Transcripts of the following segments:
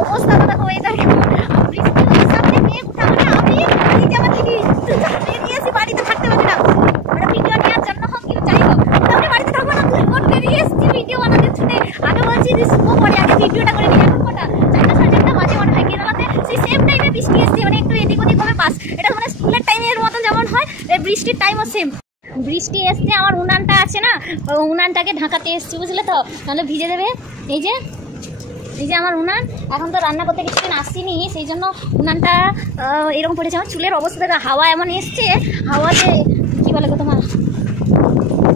অবস্থাটা দেখো ওয়েদার কেমন। বৃষ্টির সামনে মেঘ উঠানো না, আমি বাড়ি যাওয়া থেকে বেরিয়ে এসে বাড়িতে থাকতে পারি না, ওটা ভিডিও নেওয়ার জন্য হোক কি যাই হোক, তাহলে বাড়িতে থাকবো না। তুই কোন বেরিয়ে এসেছি ভিডিও বানাতে ছুটে, আগে বলছি যে শুভ পরে আগে ভিডিওটা করে নিই। এখন কটা 4:30 বাজে মনে হয়, কেরালাতে সেই সেম টাইমে বৃষ্টি এসছে, মানে একটু এদিক ওদিক হবে বাস। এটা মানে স্কুলের টাইমের মতন যেমন হয়, বৃষ্টির টাইমও সেম। বৃষ্টি এসছে, আমার উনানটা আছে না, উনানটাকে ঢাকাতে এসছি, বুঝলে তো, তাহলে ভিজে দেবে। এই যে আমার উনান, এখন তো রান্না করতে কিছুদিন আসছিনি, সেই জন্য উনানটা এরকম পড়েছে। আমার চুলের অবস্থা দেখা, হাওয়া এমন এসছে, হাওয়াতে কি বলে গো তোমার,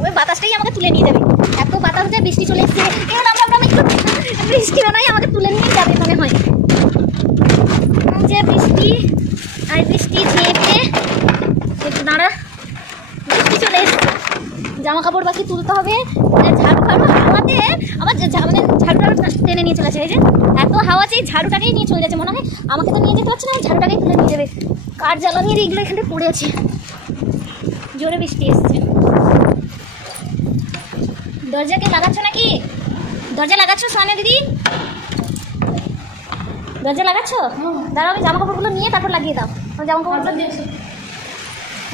ওই বাতাসটাই আমাকে তুলে নিয়ে যাবে। এত বাতাস যে বৃষ্টি চলে এসছে, এবার আমরা একটু বৃষ্টি নয় আমাকে তুলে নিয়ে যাবে মনে হয়। যে বৃষ্টি আর বৃষ্টি ঝেঁপে একটু দাঁড়া, বৃষ্টি চলে এসছে, জামা কাপড় বাকি তুলতে হবে। ঝাড়ু হাওয়াতে আমার মানে ঝাড়ুটা টেনে নিয়ে চলে আসে। এই যে এত হাওয়া, যে ঝাড়ুটাকেই নিয়ে চলে যাচ্ছে, মনে হয় আমাকে তো নিয়ে যেতে পারছে না, ঝাড়ুটাকেই তুলে নিয়ে যাবে। কাঠ জ্বালানির এইগুলো এখানে পড়ে আছে, জোরে বৃষ্টি এসছে। দরজাকে লাগাচ্ছ নাকি? দরজা লাগাচ্ছ সোনা দিদি? দরজা লাগাচ্ছ? দাঁড়াও, আমি জামা কাপড়গুলো নিয়ে তারপর লাগিয়ে দাও। জামা কাপড়গুলো দিয়েছি,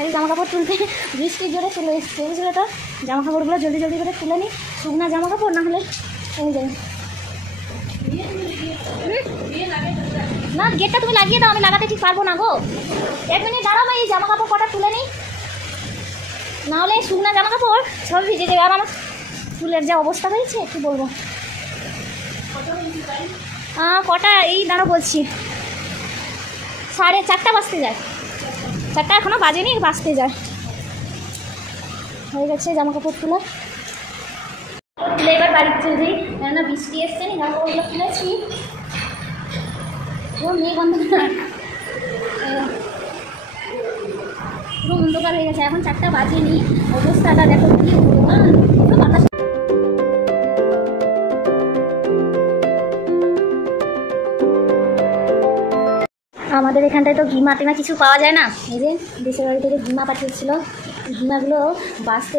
এই জামা কাপড় তুলতে বৃষ্টি জোরে চলে এসছে, বুঝলে তো। জামা কাপড়গুলো জলদি জলদি করে তুলে নিই, শুকনা জামা কাপড়, না হলে যাই না। গেটটা তুমি লাগিয়ে দাও, আমি লাগাতে ঠিক পারবো না গো। 1 মিনিট দাঁড়াও, এই জামা কাপড় কটা তুলে নিই, না হলে শুকনা জামা কাপড় সব ভিজে যাবে। আর আমার চুলের যা অবস্থা হয়েছে কি বলবো। কটা এই দাঁড়া বলছি, 4:30 বাজতে যায়, 4টা এখনো বাজেনি, বাজতে যায়। হয়ে গেছে জামা কাপড় তুলে এবার বাড়িতে চলে যাই, কেননা বৃষ্টি এসছে না। জামা কাপড়গুলো তুলেছি, ও মেয়ে বন্ধ পুরো অন্ধকার হয়ে গেছে, এখন 4টা বাজেনি, অবস্থাটা দেখো কি বাতাস। আমাদের এখানটায় তো ঘিমা টিমা কিছু পাওয়া যায় না। এই যে দেশের বাড়ি থেকে ঘিমা পাঠিয়েছিল, ঘিমাগুলো বাঁচতে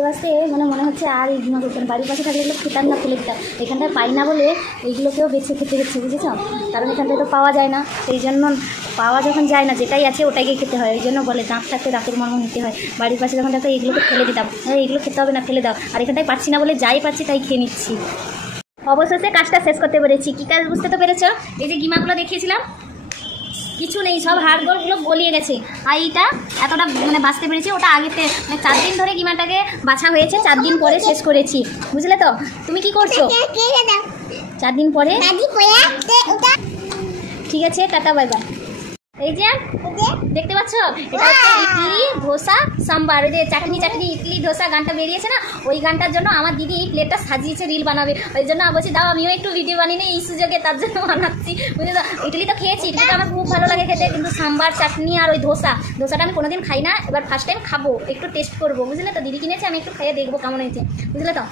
মনে হচ্ছে আর এই ঘিমা করতেন, বাড়ির পাশে থাকলে এগুলো খেতাম না, ফেলে দিতাম। এখানটায় পাই না বলে এইগুলোকেও বেছে খেতে হচ্ছে, বুঝেছ। কারণ এখানটায় তো পাওয়া যায় না, সেই জন্য পাওয়া যখন যায় না, যেটাই আছে ওটাকে খেতে হয়। ওই জন্য বলে দাঁত থাকতে দাঁতের মর্ম নিতে হয়। বাড়ির পাশে যখন থাকতো এইগুলোকে ফেলে দিতাম, এইগুলো খেতে হবে না, ফেলে দাও। আর এখানটায় পাচ্ছি না বলে যাই পাচ্ছি তাই খেয়ে নিচ্ছি। অবশেষে কাজটা শেষ করতে পেরেছি। কী কাজ বুঝতে তো পেরেছ? এই যে ঘিমাগুলো দেখিয়েছিলাম, কিছু নেই, সব হাড়গোড়গুলো গলিয়ে গেছে। আর এইটা এতটা মানে বাঁচতে পেরেছি, ওটা আগেতে 4 দিন ধরে ঘিমাটাকে বাছা হয়েছে, 4 দিন পরে শেষ করেছি, বুঝলে তো। তুমি কি করছো? 4 দিন পরে। ঠিক আছে, টাটা বাই বাই। এই যে দেখতে পাচ্ছ, এটা হচ্ছে ইডলি ধোসা সাম্বার। ওই যে চাটনি ইডলি ধোসা গানটা বেরিয়েছে না, ওই গানটার জন্য আমার দিদি এই প্লেটটা সাজিয়েছে, রিল বানাবে। ওই জন্য বলছি দাও আমিও একটু ভিডিও বানিয়ে নিই এই সুযোগে, তার জন্য বানাচ্ছি, বুঝলে তো। ইডলি তো খেয়েছি, ইডলিটা আমার খুব ভালো লাগে খেতে, কিন্তু সাম্বার চাটনি আর ওই ধোসাটা আমি কোনোদিন খাই না, এবার ফার্স্ট টাইম খাবো, একটু টেস্ট করবো, বুঝলে তো। দিদি কিনেছে, আমি একটু খাইয়ে দেখবো কেমন হয়েছে, বুঝলে তো।